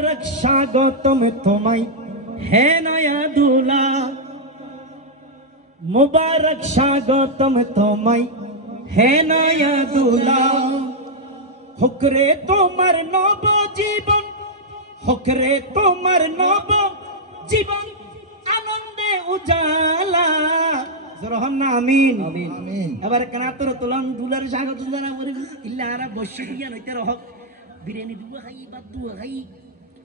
মুবারক স্বাগতম তোমায় হে নয়া দুলা মুবারক স্বাগতম তোমায় হে নয়া দুলা হুকরে তোমার নব জীবন হুকরে তোমার নব জীবন আনন্দে উজালা জরহন না আমিন আমিন এবার কানাতর তোলাম দুলার স্বাগত জানা বলে ইল্লা আরা বসে গিয়া নইতে রহ বিরিয়ানি দিব খাই বাদ দু খাই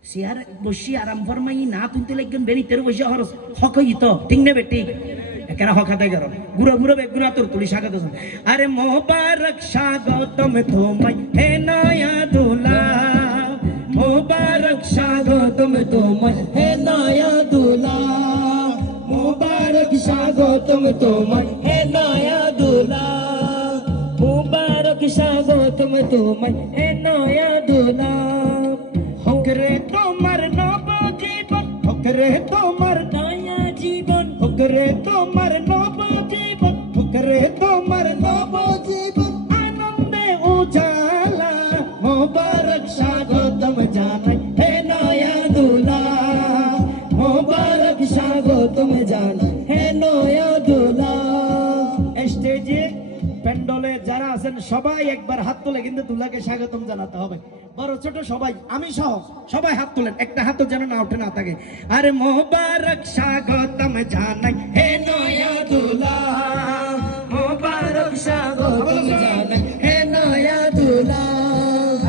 সিয়ার বসি আরাম ফরমাই, না তুলতে লাগবেন বেরি তেরো বসে হরস হক হই তো ঠিক নে বেটি। এখানে হক হাতে গেল গুড়ো গুড়ো বে গুড়া তোর তুলি স্বাগত। আরে মোবারক স্বাগতম তোমায় হে নয়া দুলা মোবারক স্বাগতম তোমায় হে নয়া দুলা মুবারক স্বাগতম তোমায় হে নয়া দুলা মুবারক স্বাগতম তোমায় হে নয়া দুলা হকরে নব হকরে তোমার কায়া জীবন হকরে তোমার সবাই একবার হাত তুলে কিন্তু দুলাকে স্বাগতম জানাতে হবে। বড়, ছোট সবাই, আমি সহ সবাই হাত তুলেন। একটা হাত যেন না উঠে না থাকে। আরে মোবারক স্বাগতম জানাই। হে নয়া দুলা, মোবারক স্বাগতম জানাই। হে নয়া দুলা,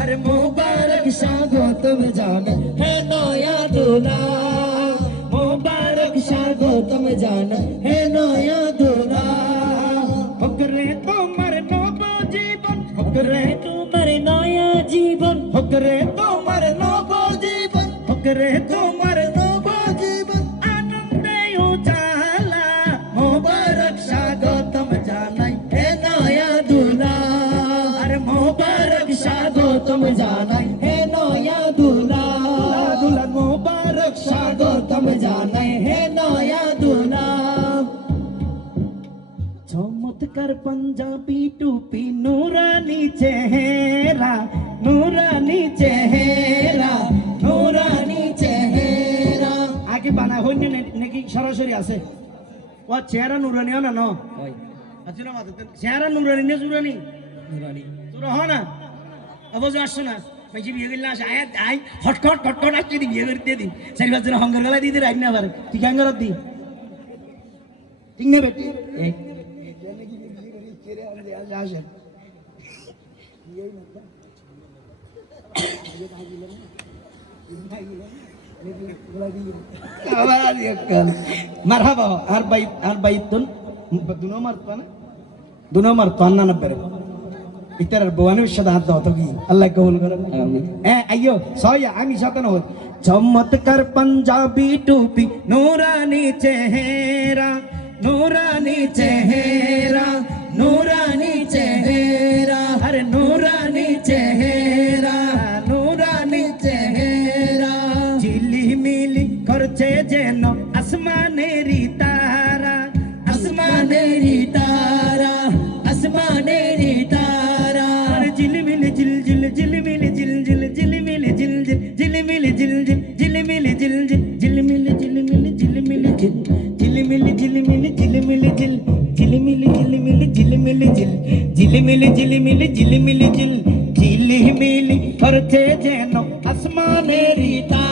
আরে মোবারক স্বাগতম জানাই। হে নয়া দুলা, মোবারক স্বাগতম জানাই। হকরে তোমার নব জীবন আনন্দে উজালা। মোবারক স্বাগতম জানাই হে নয়া দুলা আরে মোবারক স্বাগতম জানাই হে নয়া দুলা দুলা মোবারক স্বাগতম জানাই হে নয়া দুলা চমৎকার পাঞ্জাবি টুপি, নুরানি চেহারা নুরানি চেহারা। আগে বানা হইন নাকি সরাসরি আছে। ও চেহারা নুরানিও না ন? আচ্ছা চেহারা নুরানি না তোরা হ না? আসছো না? মাইছি বিয়ে করলে আসে। আয় আয় হটখট খটখট আসছে দি বিয়ে করতে দিন চারি পাঁচ জন হঙ্গর গলা দিয়ে রাখ না আবার। ঠিক হঙ্গর দি ঠিক না বেটি? ইতার হাত দাও তো কি? আল্লাহ কবুল হ্যাঁ আইয়ো সয়া আমি সাথে না চমৎকার পাঞ্জাবি টুপি নুরানি চেহারা নুরানি চেহারা ঝিলিমিলি ঝিল ঝিলিমিলি করছে যেন আসমানেরি তারা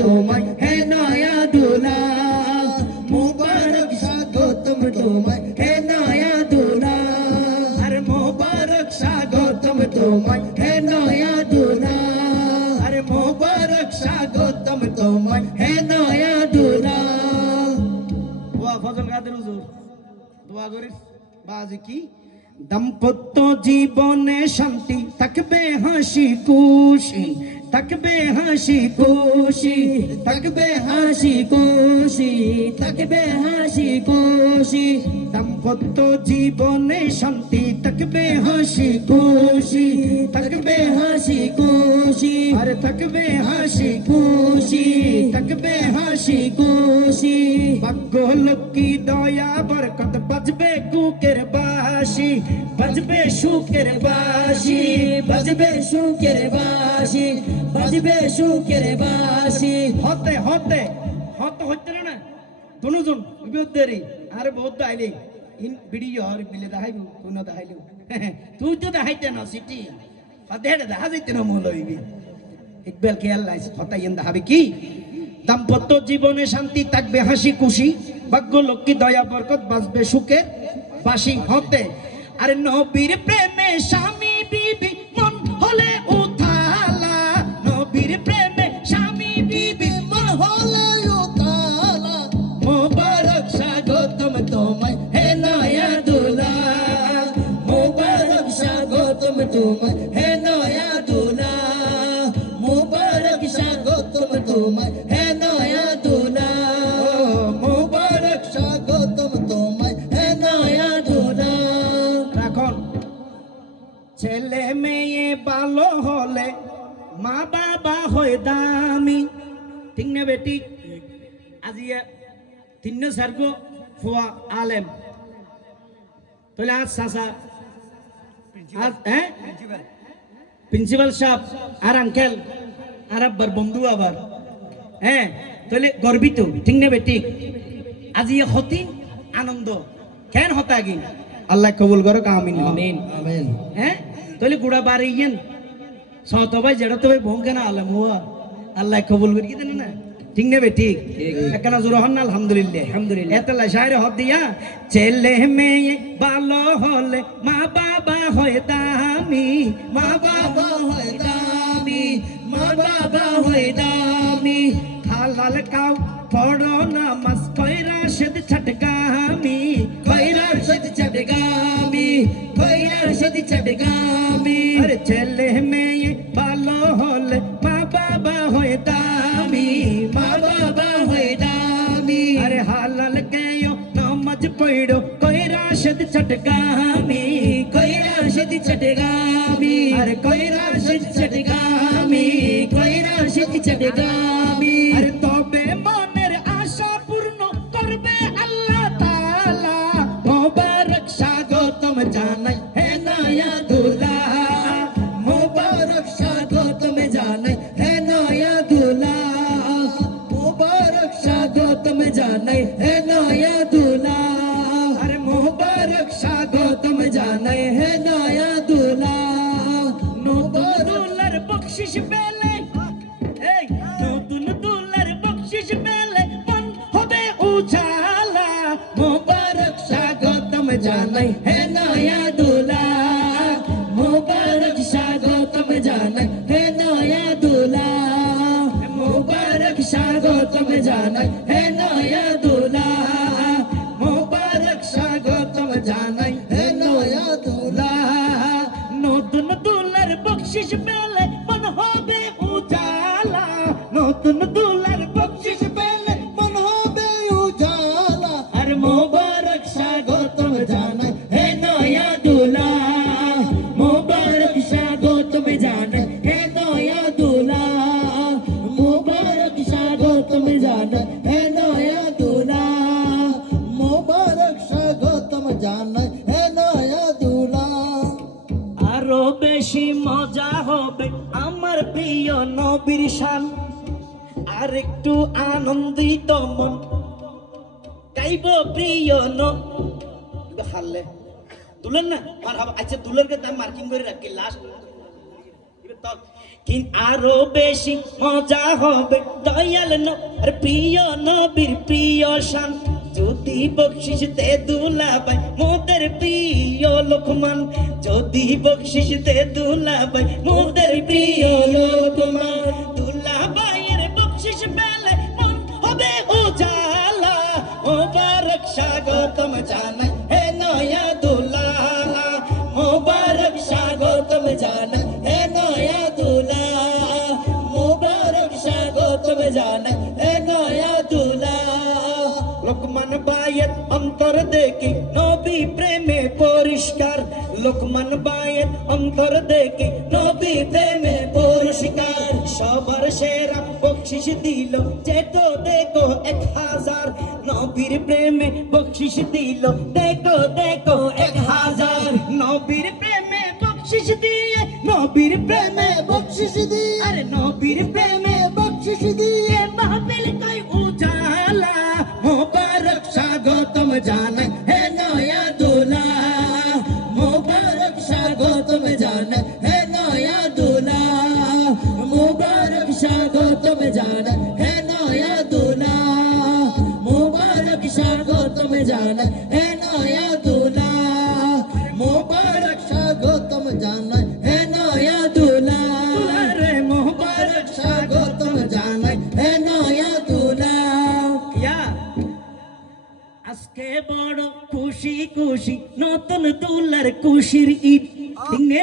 তোমায় হে নয়া দুলা মোবারক স্বাগতম তোমায় হে নয়া দুলা আরে মোবারক স্বাগতম তোমায় হে নয়া দুলা আরে মোবারক স্বাগতম তোমায় হে নয়া দুলা ওয়া ফজল কাদের হুজুর? দোয়া করিস। বাজি কি? দাম্পত্য জীবনে শান্তি থাকবে হাসি খুশি। থাকবে হাসি খুশি, থাকবে হাসি খুশি, থাকবে হাসি খুশি। দাম্পত্য জীবনে শান্তি, থাকবে হাসি খুশি, থাকবে হাসি খুশি। আর থাকবে হাসি খুশি, থাকবে হাসি খুশি। ভাগ্য লক্ষ্মী দয়া, বরকত বাজবে কুকের বাসি বাজবে সুখের বাসি বাজবে সুখের বাসি বাজবে সুখের বাসি হতে হতে হতে হতে না দুজন বিদ্যারি আরে বহুত দাইলে। ইন ভিডিও আর বিলে দেখাইব, কোন দেখাইল তুই তো দেখাইতে না, সিটি। হতে দেখা যাইতে না মূল হইবি ইকবাল খেয়াল লাইছে হতাইন দেখাবে কি? দাম্পত্য জীবনে শান্তি থাকবে, হাসি খুশি। ভাগ্য লক্ষ্মী দয়া, বরকত, বাঁচবে, সুখে, বাসি হতে। আরে নবীর প্রেমে স্বামী বিবি, মন হলে উথালা। নবীর প্রেমে স্বামী বিবি, মন হলে উথালা। মোবারক স্বাগতম তোমায় হে নয়া দুলা মোবারক স্বাগতম তোমায় হে নয়া দুলা মোবারক স্বাগতম তোমায় ভালো হলে মা বাবা হয় দামি। ঠিক না বেটি? আজিয়া তিন্ন সার্গ ফুয়া আলেম। তাহলে আজ সাসা আজ হ্যাঁ? প্রিন্সিপাল সাহেব আর আঙ্কেল আর আব্বার বন্ধু আবার। হ্যাঁ? তাহলে গর্বিত ঠিক না বেটি? আজি হতিন আনন্দ। কেন হতা গি আল্লাহ কবুল করো আমিন। আমিন। আমিন। হ্যাঁ? তাহলে গুড়া বাড়ি ইয়েন সত ভাই যেটা তো বোন কেন আলম হুয়া আল্লাহ কবুল করি দেন না? ঠিক নেবে ঠিক? একখানা জোর হন না আলহামদুলিল্লাহ। আলহামদুলিল্লাহ। এত শায়ের হদ দিয়া ছেলে মেয়ে ভালো হলে মা বাবা হয় দামি মা বাবা হয় দামি মা বাবা হয় দামি। হালাল কাউ পড়ো নামাজ কইরা সেদ সেদ ছটকামি আরে ছেলে মেয়ে ভালো হলে মা বাবা হয় দামি মা বাবা হয় দামি আরে হালাল কেও নামাজ পড়ো কইরা সেদ ছটকামি কইরা সেদ ছটকামি আরে কইরা সেদ ছটকামি কইরা সেদ ছটকামি আরে তবে মনের আশা পূর্ণ করবে আল্লাহ তাআলা মোবারক স্বাগতম জানাই হে স্বাগতম জানাই হে নয়া দুলা মোবারক স্বাগতম জানাই হে নয়া দুলা আরও বেশি মজা হবে আমার প্রিয় নবীর শান। আর একটু আনন্দিত মন। গাইব প্রিয় ন হারলে। দুলেন না আর আচ্ছা দুলের কে দাম মার্কিং করে রাখি লাস্ট কিন আরও বেশি মজা হবে দয়াল আর প্রিয় নবীর প্রিয় শান। যদি বকশিস দে দুলাবাই মোদের প্রিয় লোকমান। যদি বকশিস দে দুলাবাই মোদের প্রিয় লোকমান। অন্তর দেখি নবী প্রেমে পরিষ্কার। লোকমান বায়ের অন্তর দেখি নবী প্রেমে পরিষ্কার। সবার সেরা বকশিস দিল যেতো দেখো এক হাজার। নবীর প্রেমে বকশিস দিল দেখো দেখো এক হাজার। নবীর প্রেমে বকশিস দিয়ে, নবীর প্রেমে বকশিস দিয়ে। আরে নবীর প্রেমে জানাই হে নয়া দোলা মোবারক স্বাগতম জান হে নয়া দুলা মোবারক স্বাগতম জান হে দুলার খুশির ঈদ। ঠিক নে?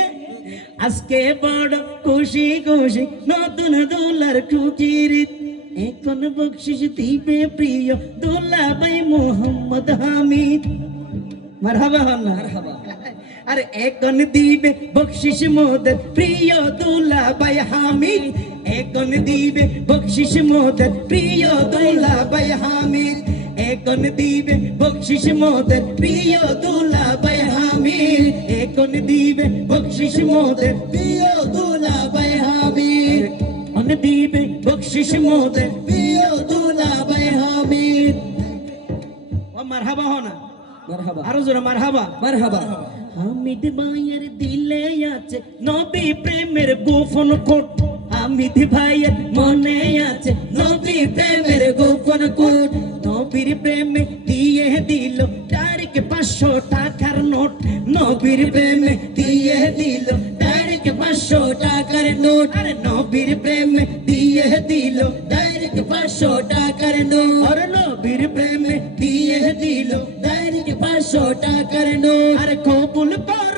আজকে বড় খুশি খুশি নতুন দুলার খুশির ঈদ। এখন বকশিস দিবে প্রিয় দুলা ভাই মোহাম্মদ হামিদ। মারহাবা হন না আরে এখন দিবে বকশিস মোদের প্রিয় দুলা ভাই হামিদ। এখন দিবে বকশিস মোদের প্রিয় দুলা ভাই হামিদ। এখন দিবে বকশিস মোদের প্রিয় দুলা এখন দিবে বকশিস মোদের প্রিয় দুলা ভাই হামিদ অন দিবে বকশিস মোদের প্রিয় দুলা হামিদ ও মারহাবা হনা মারহাবা। আরও জোরে মারহাবা। মারহাবা। হামিদ ভাইয়ের দিলে আছে নবী প্রেমের গোপন কোট। হামিদ ভাইয়ের মনে আছে নবী প্রেমের গোপন কোট। নবীর প্রেমে দিয়ে দিল তারিখ পাঁচশো টাকার নোট নবীর প্রেমে দিয়ে দিল তারিখ পাঁচশো টাকার নোট আরে নবীর প্রেমে দিয়ে দিল তারিখ পাঁচশো টাকার নোট আরে নবীর প্রেমে দিয়ে দিল তারিখ পাঁচশো টাকার নোট আরে কবুল করো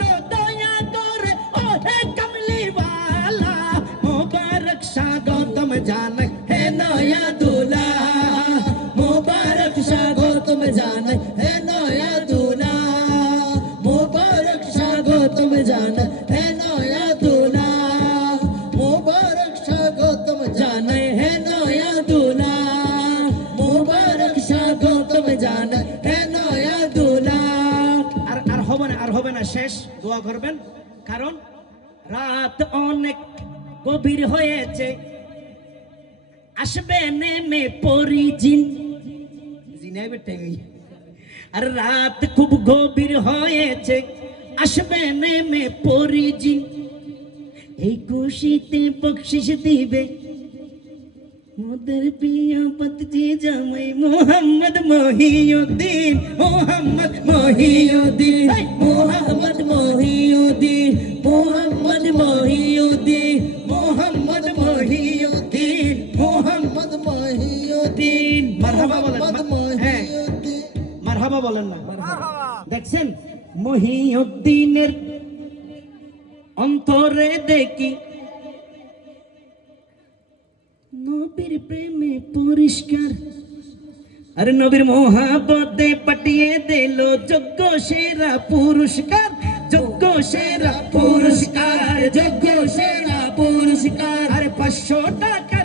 গভীর হয়েছে। আসবে নেমে পরিজিন জিনাইবে টাইমি আর রাত খুব গভীর হয়েছে। আসবে নেমে পরি জিন এই খুশিতে বকশিস দিবে। মোদের প্রিয় পতজি জামাই মোহাম্মদ মহিউদ্দিন। মোহাম্মদ মহিউদ্দিন। মোহাম্মদ মহিউদ্দিন। মোহাম্মদ মহিউদ্দিন। মোহাম্মদ মহিউদ্দিন মোহাম্মদ মহিউদ্দিন মারহাবা বলেন হ্যাঁ। মারহাবা বলেন না। দেখছেন? মহিউদ্দিনের অন্তরে দেখি নবীর প্রেমে পরিষ্কার। আরে নবীর মোহাবতে পাঠিয়ে দিল যোগ্য সেরা পুরস্কার যোগ্য সেরা পুরস্কার যোগ্য সেরা পুরস্কার আরে পাঁচশো টাকার নোটে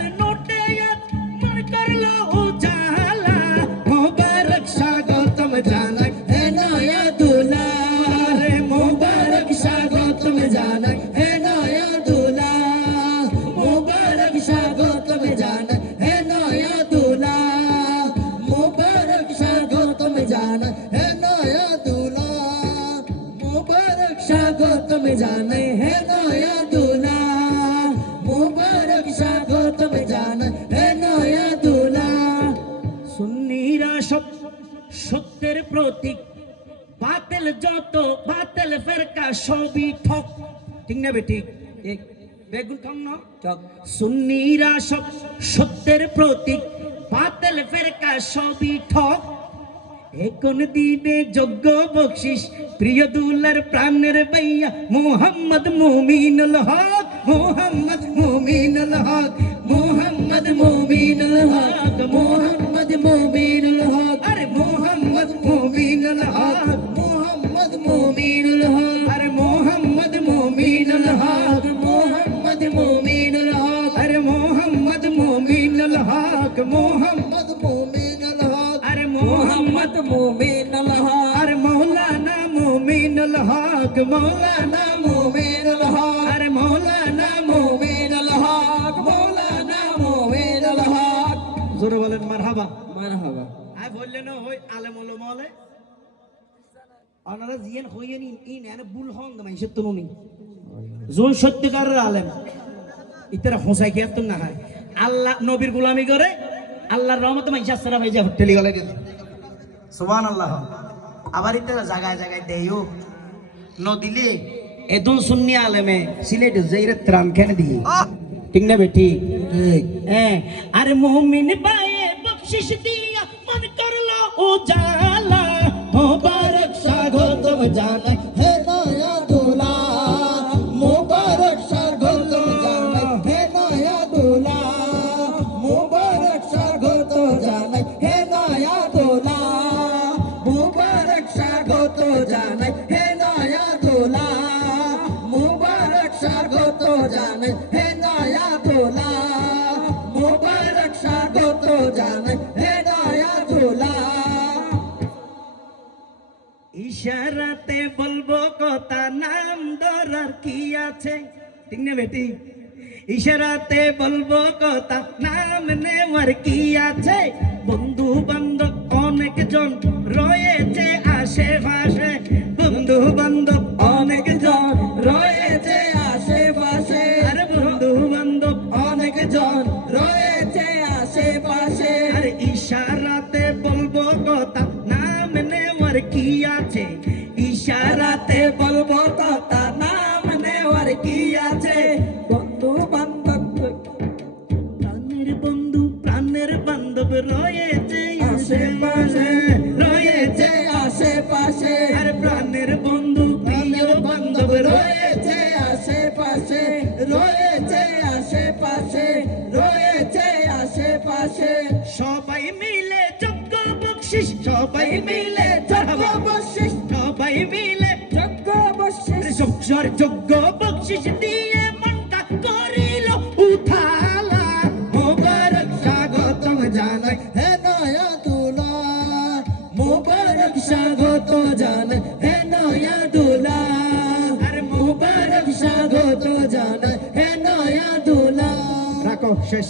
ঠক না বেটি বেগুন ঠক না। চক সুন্নিরা সব সত্যের প্রতীক বাতিল ফেরকা সবই ঠক এখন দিবে যোগ্য বকশিস প্রিয় দুলার প্রাণের ভাইয়া মোহাম্মদ মুমিনুল হক মোহাম্মদ মুমিনুল হক মোহাম্মদ মুমিনুল হক মোহাম্মদ মুমিনুল হক আরে মোহাম্মদ মুমিনুল হক। মোহাম্মদ মুমিনুল হক। আরে মোহাম্মদ মুমিনুল হক। আরে মৌলানা মুমিনুল হক মৌলানা মুমিনুল হক। আরে মৌলানা মুমিনুল হক মাওলানা মুমিনুল হক। জোরে বলেন মারহাবা। মারহাবা। আই বললেন হই আলেম উলামা হলে ওনারা জিয়ান হইয়েন ইন এনে বুল হন দা মাইসে তো নুনি। জোন সত্যিকারের আলেম। ইতারা হোসাই খেয়াত না হয়। আল্লাহ নবীর গোলামি করে আল্লাহর রহমতে মাইসা সারা ভাই যা হোটেলি গলে গেছে। সুবহান আল্লাহ আবার ইতারা জায়গায় জায়গায় দেয়ও। নদিলে এদুন সুন্নি আলেমে সিলেট জাইরে ত্রাণ কেন দিয়ে। ঠিক না বেটি? হ্যাঁ আরে মুমিন পায়ে বকশিস দিয়া মন করল ও জালা মোবারক স্বাগতম জানাই। স্বাগত জানাই। হে নয়া দুলা মুবারক স্বাগত জানাই। হে নয়া দুলা মুবারক স্বাগত জানাই। হে নয়া দুলা ইশারাতে বলব কথা, নাম ধরার কি আছে? ঠিক না বেটি? ইশারাতে বলব কথা, নাম নেওয়ার কি আছে? বন্ধু বান্ধব অনেকজন রয়েছে আশেপাশে বন্ধু বান্ধব অনেকজন জ্বর আশেপাশে সবাই মিলে যোগ্য বকশিস সবাই মিলে যোগ্য বকশিস সবসার যোগ্য দিয়ে মনটা করিল উঠালা মোবারক স্বাগতম জানাই হে নয়া তুলা মুবারক স্বাগত জানাই হে নয়া দুলা আর মোবারক স্বাগত জানাই হে নয়া দুলা রাখো, শেষ